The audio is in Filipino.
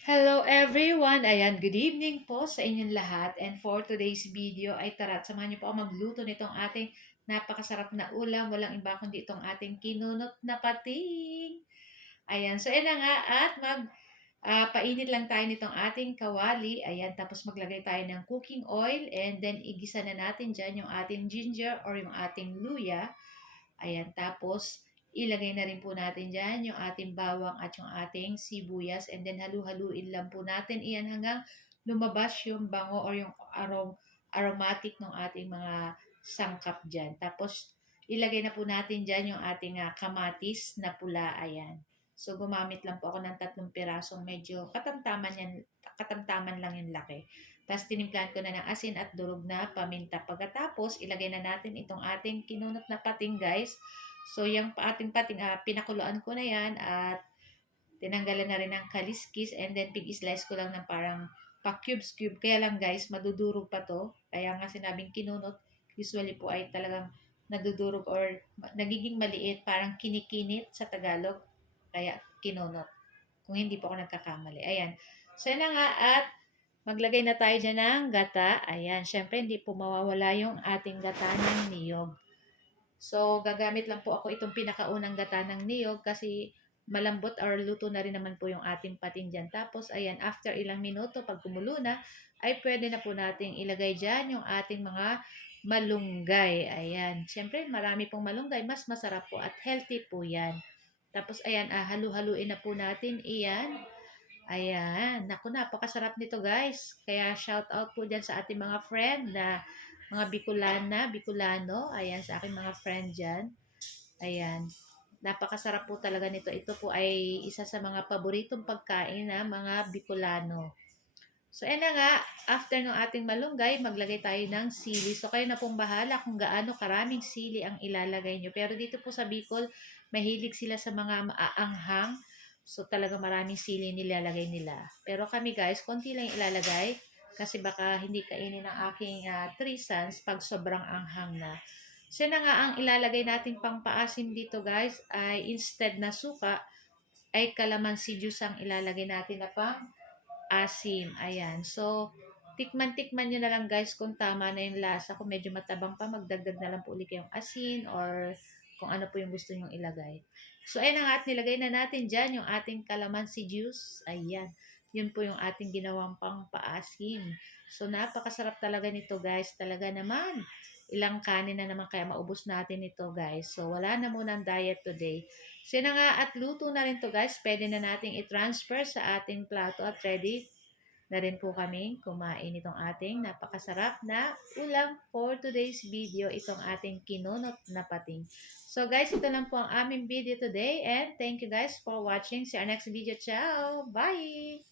Hello everyone! Ayan, good evening po sa inyong lahat. And for today's video ay tara, samahan niyo po ako magluto nitong ating napakasarap na ulam. Walang iba kundi itong ating kinunot na pating. Ayan, so ayan na nga at painit lang tayo nitong ating kawali. Ayan, tapos maglagay tayo ng cooking oil and then igisa na natin dyan yung ating ginger or yung ating luya. Ayan, tapos ilagay na rin po natin dyan yung ating bawang at yung ating sibuyas and then halu-haluin lang po natin iyan hanggang lumabas yung bango or yung aromatic ng ating mga sangkap dyan. Tapos ilagay na po natin dyan yung ating kamatis na pula. Ayan. So gumamit lang po ako ng 3 pirasong medyo katamtaman lang yung laki. Tapos tinimplahan ko na ng asin at durog na paminta. Pagkatapos, ilagay na natin itong ating kinunot na pating guys. So yung ating pating, pinakuluan ko na yan at tinanggalan na rin ng kaliskis and then pig-slice ko lang ng parang pa-cubes-cube. Kaya lang guys, madudurog pa to. Kaya nga sinabing kinunot, usually po ay talagang nadudurog or nagiging maliit, parang kinikinit sa Tagalog. Kaya kinunot. Kung hindi po ako nagkakamali. Ayan. So yun na nga at maglagay na tayo dyan ng gata. Ayan. Syempre, hindi po mawawala yung ating gata ng niyog. So, gagamit lang po ako itong pinakaunang gata ng niyog kasi malambot or luto na rin naman po yung ating patin dyan. Tapos, ayan, after ilang minuto, pag kumulo na, ay pwede na po nating ilagay dyan yung ating mga malunggay. Ayan. Siyempre, marami pong malunggay. Mas masarap po at healthy po yan. Tapos, ayan, halu-haluin na po natin. Iyan. Ayan. Naku, napakasarap nito guys. Kaya shout out po dyan sa ating mga friend na mga Bicolano. Ayan, sa aking mga friend dyan. Ayan. Napakasarap po talaga nito. Ito po ay isa sa mga paboritong pagkain na mga Bicolano. So, ayan na nga. After ng ating malunggay, maglagay tayo ng sili. So, kayo na pong bahala kung gaano karaming sili ang ilalagay nyo. Pero dito po sa Bicol, mahilig sila sa mga maaanghang. So, talaga maraming sili nilalagay nila. Pero kami guys, konti lang ilalagay. Kasi baka hindi kainin ng aking 3 sons pag sobrang anghang na. So, na nga ang ilalagay nating pangpaasim dito guys ay instead na suka, ay calamansi juice ang ilalagay natin na pang asim. Ayan. So, tikman-tikman nyo na lang guys kung tama na yung lasa. Kung medyo matabang pa, magdagdag na lang po ulit kayong asin or kung ano po yung gusto nyong ilagay. So, ayan na nga at nilagay na natin dyan yung ating calamansi juice. Ayan. Yun po yung ating ginawang pang paasim. So, napakasarap talaga nito guys. Talaga naman. Ilang kanin na naman kaya maubos natin ito guys. So, wala na munang diet today. So, yun na nga at luto na rin to guys. Pwede na nating i-transfer sa ating plato at ready na rin po kami kumain itong ating napakasarap na ulam for today's video. Itong ating kinunot na pating. So guys, ito lang po ang aming video today and thank you guys for watching. See you next video. Ciao! Bye!